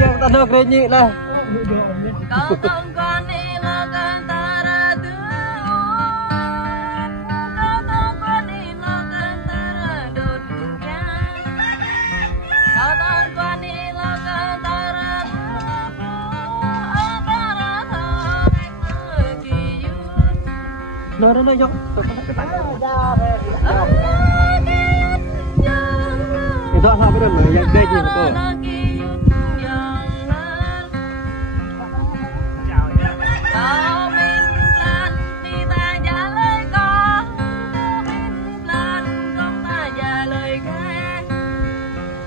yang tak ada kerenyi lah. Nó nhóc. Thì đó sao cái đường này dây gì mà cô?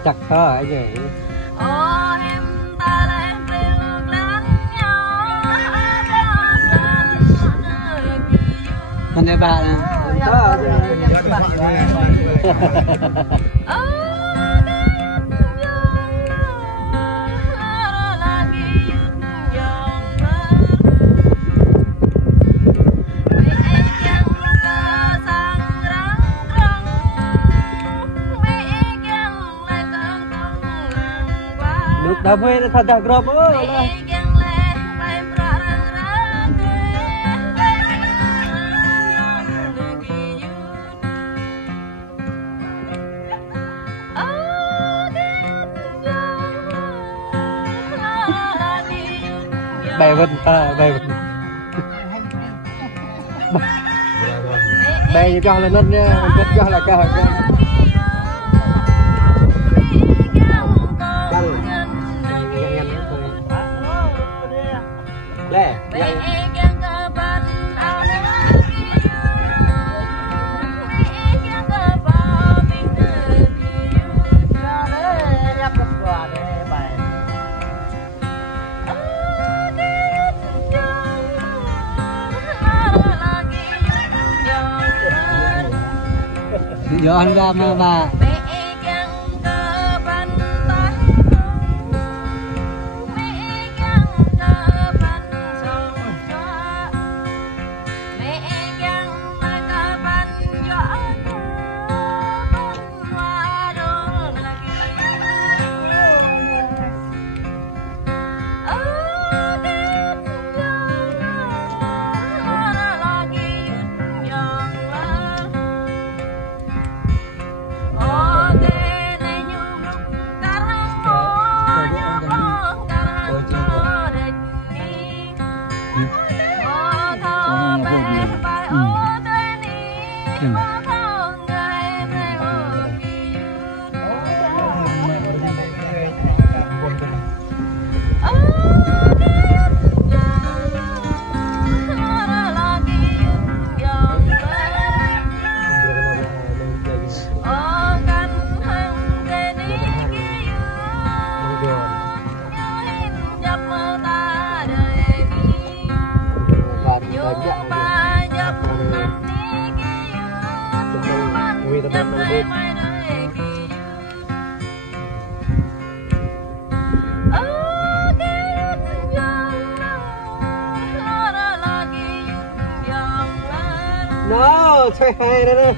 Chắc thôi anh nhỉ. Anh đây bà nè. Lúc đã về là thật đặc rộp ơi. Bài vần ta, bài vần. Bài cho là nên nha, mình cho là cả hả? Lẹ, giờ anh ra mà bà no, chơi hay đấy đấy.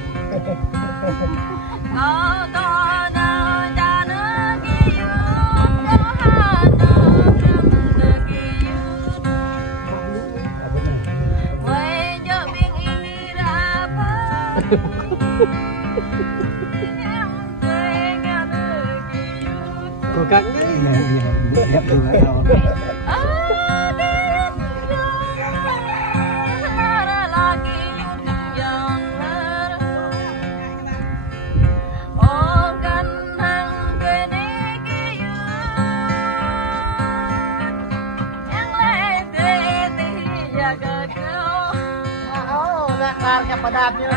Cố gắng đấy. Đẹp rồi đó. Yang padamnya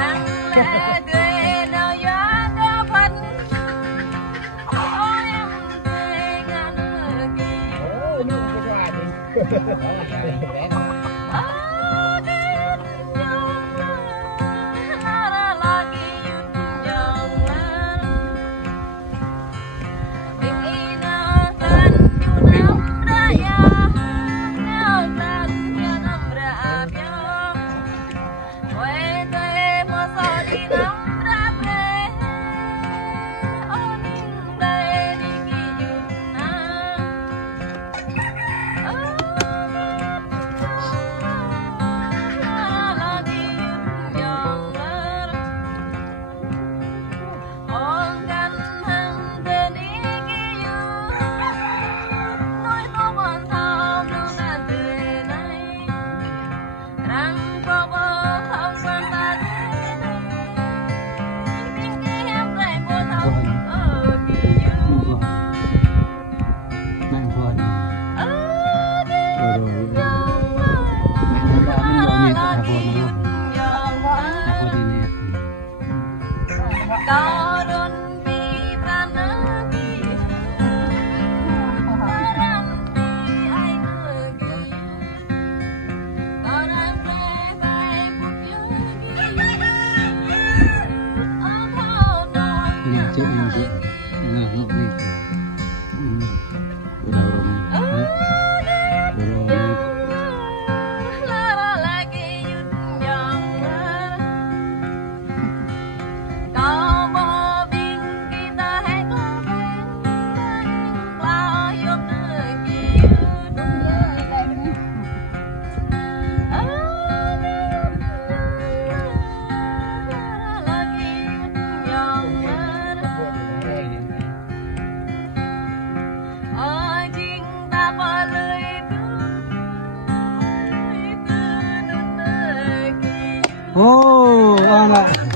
ô ngon ạ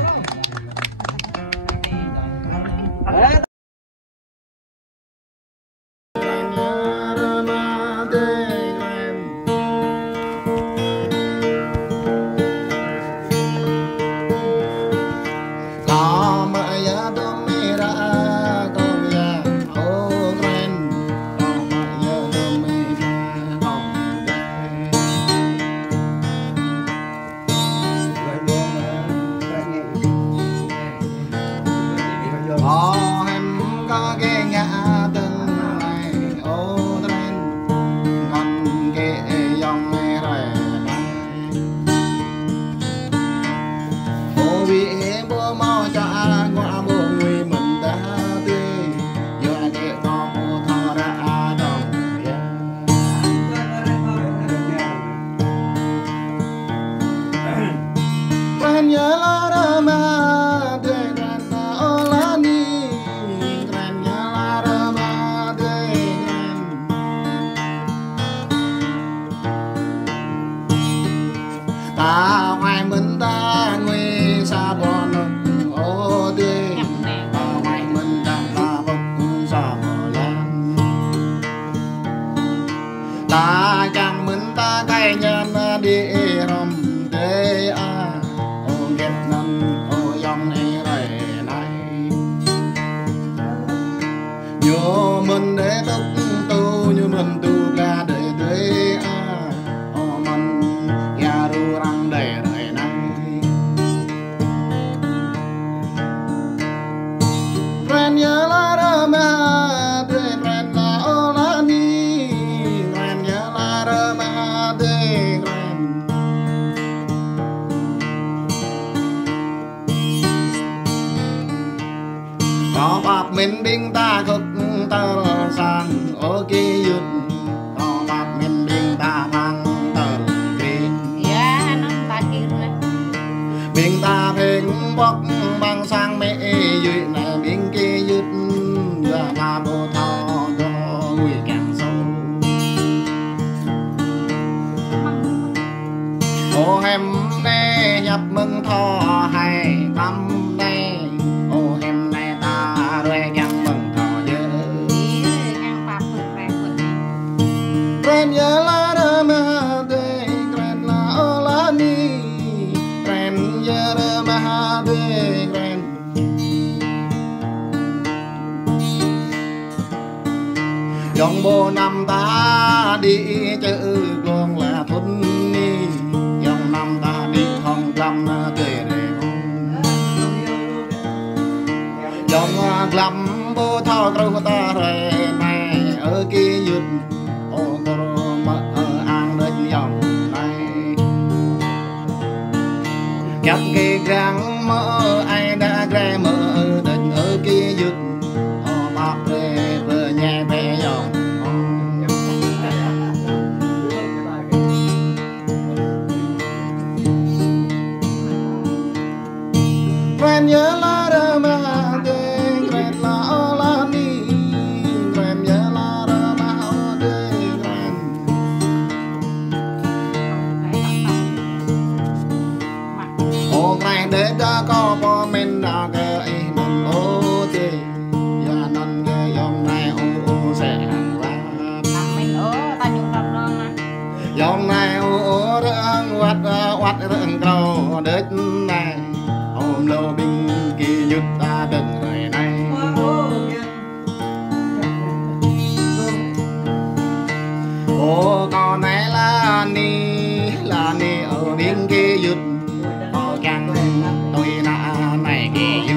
ta chẳng mình ta cái nhân đi rầm để ô ghét năn ô dòng này rồi này nhớ mình để tóc tu như mình tu ca để ô mình ya ru răng để rồi này quen nhớ là đó mà mình binh ta cực ta sang ở kia dứt có bạc mình binh ta thăng tờ kia dạ nó ta kia rồi binh ta phình bóc bằng sang mẹ dứt này binh kia dứt giờ ta bồ thọ cho nguy càng sâu ô em nè nhập mừng thọ hay tâm nè ô em nè ta rồi găng mừng thọ dơ găng bạc mừng bạc mừng quen nhớ là đơ mà đê quen là ô lá ni quen nhớ đơ mà đê quen dòng bồ năm ta đi chữ con là thuần ni dòng năm ta đi không lâm tề đề dòng lắm bố thao trâu ta rồi này ở kia dứt ô tô mà ở ăn đến dòng này gặp cái găng mơ ai đã ghé mơ đến ở kia dứt ô bạc về vừa nhẹ về dòng quen nhớ là đơ mà để ta có bỏ mình đã gợi mình ô tê giờ năn gợi dòng này ô sẽ hàng ra mình ô ta nhung lắm non nè dòng này ô răng quạt răng cầu đất này ôm lô binh kỳ nhút ta đừng người này ô con này là ni ở bên kia nhút càng tôi na này kia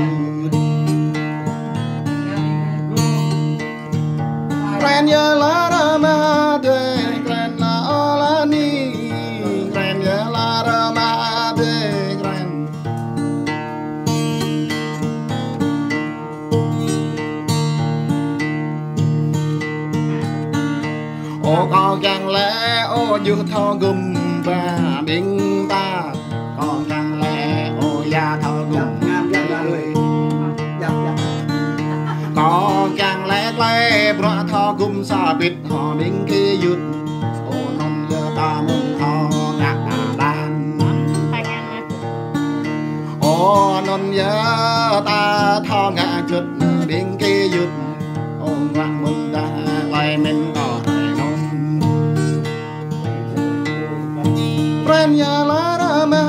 quen nhớ là ra mà đê quen là ô la ni quen nhớ là ra mà đê quen ô có càng lẽ ô dư thọ gùm và biển ta có càng lẽ ô gia thọ gùm có càng lẽ lẽ bra thọ gùm xa bít họ biển kia dứt ô nông giờ ta mừng thọ ngạc đàn Kren ya la ra ma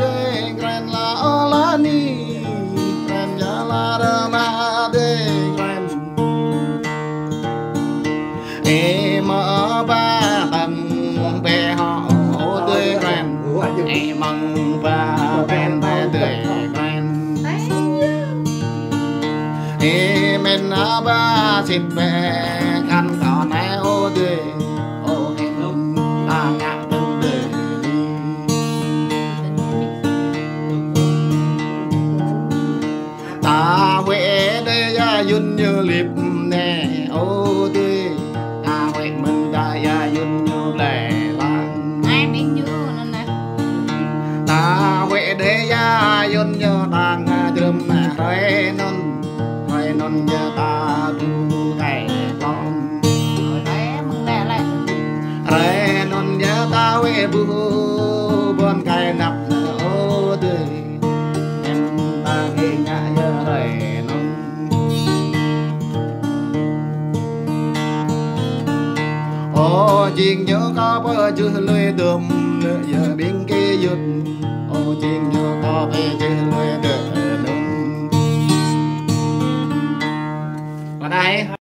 de kren la ola ni kren ya la ra ma de kren e ma ba bằng bè họ ô tươi kren e măng ba ben ba tươi kren e men ba xịt bè khăn cỏ nè ô tươi ô em lúc ta ngã từng đời ta huệ đây ya yun như lip nè ô tươi ta huệ mình ta ya yun như lệ lan ai biết như nó nè ta huệ đây ya yun như tàng drum rồi non như ta tu ngày con rồi đấy mừng lẹ lại rồi non như ta huệ bu bon cái nắp ô tươi em ta nghe nhã như rồi non ô chuyện nhớ có bơ chưa lưỡi đùm nữa giờ bên kia giật ô chuyện nhớ có bơ chưa lưỡi đùm vào đây